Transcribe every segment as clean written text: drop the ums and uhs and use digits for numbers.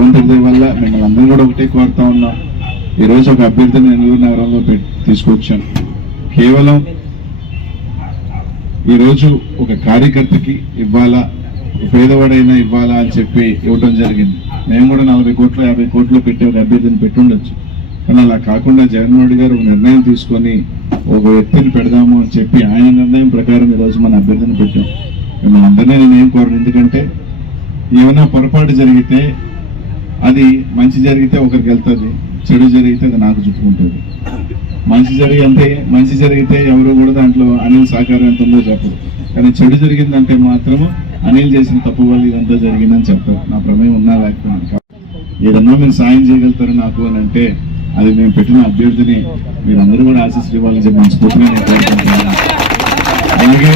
భగవంతుడి వల్ల మిమ్మల్ని అందరూ కూడా ఒకటే కోరుతా ఉన్నాం. ఈరోజు ఒక అభ్యర్థిని నెల్లూరు నగరంలో తీసుకొచ్చాను. కేవలం ఈరోజు ఒక కార్యకర్తకి ఇవ్వాలా, పేదవాడైనా ఇవ్వాలా అని చెప్పి ఇవ్వడం జరిగింది. మేము కూడా 40 కోట్లు 50 కోట్లు పెట్టి ఒక అభ్యర్థిని పెట్టుండొచ్చు. కానీ అలా కాకుండా జగన్మోహన్ రెడ్డి గారు ఒక నిర్ణయం తీసుకొని ఒక వ్యక్తిని పెడదాము అని చెప్పి ఆయన నిర్ణయం ప్రకారం ఈరోజు మన అభ్యర్థిని పెట్టాం. మిమ్మల్ని అందరినీ నేను ఏం కోరను, ఎందుకంటే ఏమైనా పొరపాటు జరిగితే అది మంచి జరిగితే ఒకరికి వెళ్తుంది, చెడు జరిగితే అది నాకు చుట్టుకుంటుంది. మంచి జరిగితే ఎవరు కూడా దాంట్లో అనిల్ సహకారం ఎంత ఉందో చెప్పరు, కానీ చెడు జరిగిందంటే మాత్రము అనిల్ చేసిన తప్పు వల్ల ఇదంతా జరిగిందని చెప్తారు. నా ప్రమేయం ఉన్నా లేకపోయినా ఏదన్నా మీరు సాయం చేయగలుగుతారు నాకు అని అంటే అది మేము పెట్టిన అభ్యర్థిని మీరందరూ కూడా ఆశీస్సులు ఇవ్వాలని చెప్పి మనస్ఫూర్తిగా నేను కోరుకుంటున్నాను. అలాగే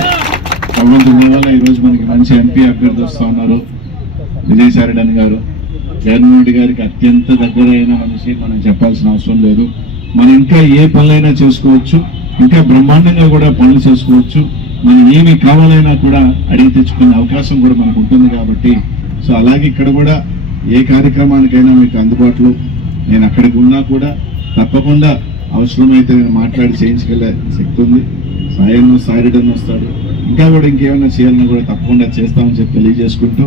భగవంతుడి వల్ల ఈరోజు మనకి మంచి ఎంపీ అభ్యర్థి వస్తూ ఉన్నారు, విజయసాయిరెడ్డి గారు. జగన్మోహన్ రెడ్డి గారికి అత్యంత దగ్గరైన మనిషి, మనం చెప్పాల్సిన అవసరం లేదు. మనం ఇంకా ఏ పనులైనా చేసుకోవచ్చు, ఇంకా బ్రహ్మాండంగా కూడా పనులు చేసుకోవచ్చు. మనం ఏమి కావాలైనా కూడా అడిగి తెచ్చుకునే అవకాశం కూడా మనకు ఉంటుంది కాబట్టి సో అలాగే ఇక్కడ కూడా ఏ కార్యక్రమానికైనా మీకు అందుబాటులో నేను అక్కడికి ఉన్నా కూడా తప్పకుండా అవసరమైతే నేను మాట్లాడి చేయించగల శక్తి ఉంది. సాయిరెడ్డి వస్తాడు, ఇంకా కూడా ఇంకేమైనా చేయాలన్నా కూడా తప్పకుండా చేస్తామని చెప్పి తెలియజేసుకుంటూ